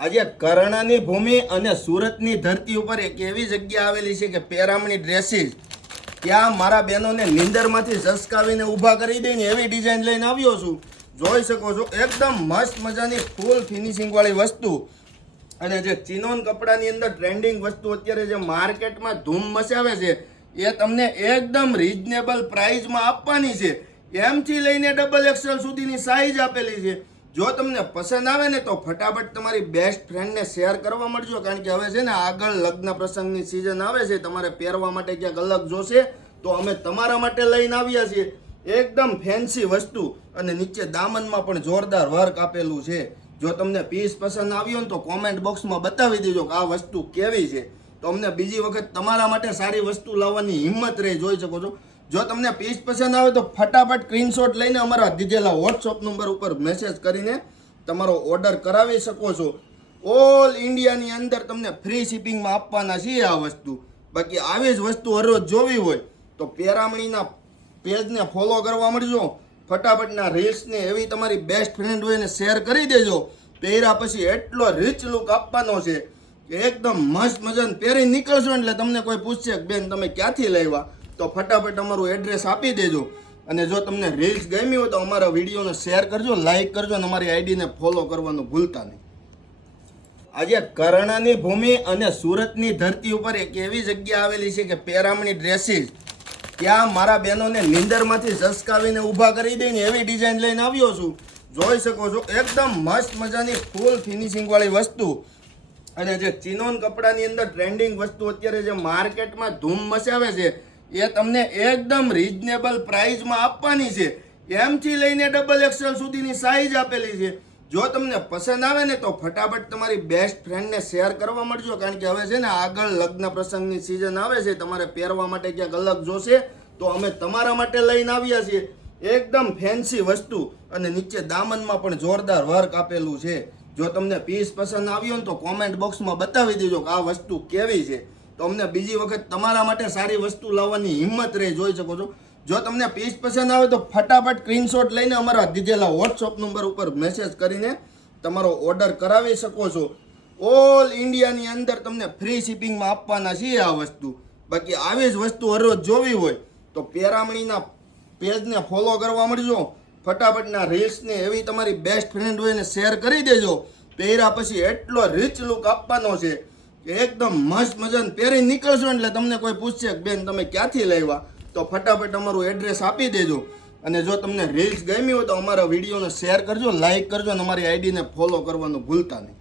આજે કરણની ભૂમિ અને સુરતની ધરતી ઉપર એક એવી જગ્યા આવેલી છે કે પેરામણી ડ્રેસીસ, ત્યાં મારા બહેનોને નીંદરમાંથી ઝસકાવીને ઊભા કરી દઈને એવી ડિઝાઇન લઈને આવ્યો છું. જોઈ શકો છો, એકદમ મસ્ત મજાની ફૂલ ફિનિશિંગ વાળી વસ્તુ. અને જે ચિનોન કપડાની અંદર ટ્રેન્ડિંગ વસ્તુ અત્યારે જે માર્કેટમાં ધૂમ મચાવે છે એ તમને એકદમ રીઝનેબલ પ્રાઇસમાં આપવાની છે. એમથી લઈને ડબલ એક્સેલ સુધીની સાઈઝ આપેલી છે. જો તમને પસંદ આવે ને તો ફટાફટ તમારી બેસ્ટ ફ્રેન્ડને શેર કરવા મળજો, કારણ કે હવે છે ને આગળ લગ્ન પ્રસંગની સિઝન આવે છે, તમારે પહેરવા માટે ક્યાંક અલગ જોશે તો અમે તમારા માટે લઈને આવ્યા છીએ. એકદમ ફેન્સી વસ્તુ અને નીચે દામનમાં પણ જોરદાર વર્ક આપેલું છે. જો તમને પીસ પસંદ આવ્યો ને તો કોમેન્ટ બોક્સમાં બતાવી દેજો કે આ વસ્તુ કેવી છે, તો અમને બીજી વખત તમારા માટે સારી વસ્તુ લાવવાની હિંમત રહે. જોઈ શકો છો, જો તમને પીસ પસંદ આવે તો ફટાફટ સ્ક્રીનશોટ લઈને અમારા દીધેલા વોટ્સઅપ નંબર ઉપર મેસેજ કરીને તમારો ઓર્ડર કરાવી શકો છો. ઓલ ઇન્ડિયાની અંદર તમને ફ્રી શિપિંગમાં આપવાના છીએ આ વસ્તુ. બાકી આવી જ વસ્તુ હરરોજ જોવી હોય તો પેરામણીના પેજને ફોલો કરવા મળજો. ફટાફટના રીલ્સને એવી તમારી બેસ્ટ ફ્રેન્ડ હોય ને શેર કરી દેજો. પહેર્યા પછી એટલો રીચ લુક આપવાનો છે કે એકદમ મસ્ત મજાને પહેરી નીકળશો એટલે તમને કોઈ પૂછશે કે બેન તમે ક્યાંથી લાવ્યા, તો ફટાફટ અમારું એડ્રેસ આપી દેજો. અને જો તમને રીલ્સ ગમી હોય તો અમારા વિડીયોને શેર કરજો, લાઇક કરજો અને અમારી આઈડીને ફોલો કરવાનું ભૂલતા નહીં. આજે કરણની ભૂમિ અને સુરતની ધરતી ઉપર એક એવી જગ્યા આવેલી છે કે પેરામણી ડ્રેસીસ, ત્યાં મારા બહેનોને નીંદરમાંથી ઝસકાવીને ઊભા કરી દઈને એવી ડિઝાઇન લઈને આવ્યો છું. જોઈ શકો છો, એકદમ મસ્ત મજાની ફૂલ ફિનિશિંગ વાળી વસ્તુ. અને જે ચિનોન કપડાની અંદર ટ્રેન્ડિંગ વસ્તુ અત્યારે જે માર્કેટમાં ધૂમ મચાવે છે એ તમને એકદમ રીઝનેબલ પ્રાઇસમાં આપવાની છે. એમથી લઈને ડબલ એક્સેલ સુધીની સાઈઝ આપેલી છે. જો તમને પસંદ આવે ને તો ફટાફટ તમારી બેસ્ટ ફ્રેન્ડને શેર કરવા મળજો, કારણ કે હવે છે ને આગળ લગ્ન પ્રસંગની સિઝન આવે છે, તમારે પહેરવા માટે ક્યાંક અલગ જોશે તો અમે તમારા માટે લઈને આવ્યા છીએ. એકદમ ફેન્સી વસ્તુ અને નીચે દામનમાં પણ જોરદાર વર્ક આપેલું છે. જો તમને પીસ પસંદ આવ્યો ને તો કોમેન્ટ બોક્સમાં બતાવી દેજો કે આ વસ્તુ કેવી છે, તો અમને બીજી વખત તમારા માટે સારી વસ્તુ લાવવાની હિંમત રહે. જોઈ શકો છો, જો તમને પીસ પસંદ આવે તો ફટાફટ સ્ક્રીનશોટ લઈને અમારા દીધેલા વોટ્સઅપ નંબર ઉપર મેસેજ કરીને તમારો ઓર્ડર કરાવી શકો છો. ઓલ ઇન્ડિયાની અંદર તમને ફ્રી શિપિંગમાં આપવાના છીએ આ વસ્તુ. બાકી આવી જ વસ્તુ હરરોજ જોવી હોય તો પેરામણીના પેજને ફોલો કરવા મળજો. ફટાફટના રીલ્સને એવી તમારી બેસ્ટ ફ્રેન્ડ હોય ને શેર કરી દેજો. પહેર્યા પછી એટલો રીચ લુક આપવાનો છે કે એકદમ મસ્ત મજાને પહેરી નીકળશો એટલે તમને કોઈ પૂછશે કે બેન તમે ક્યાંથી લાવ્યા, તો ફટાફટ અમારું એડ્રેસ આપી દેજો. અને જો તમને રીલ્સ ગમી હોય તો અમારા વિડીયોને શેર કરજો, લાઇક કરજો અને અમારી આઈડીને ફોલો કરવાનું ભૂલતા નહીં.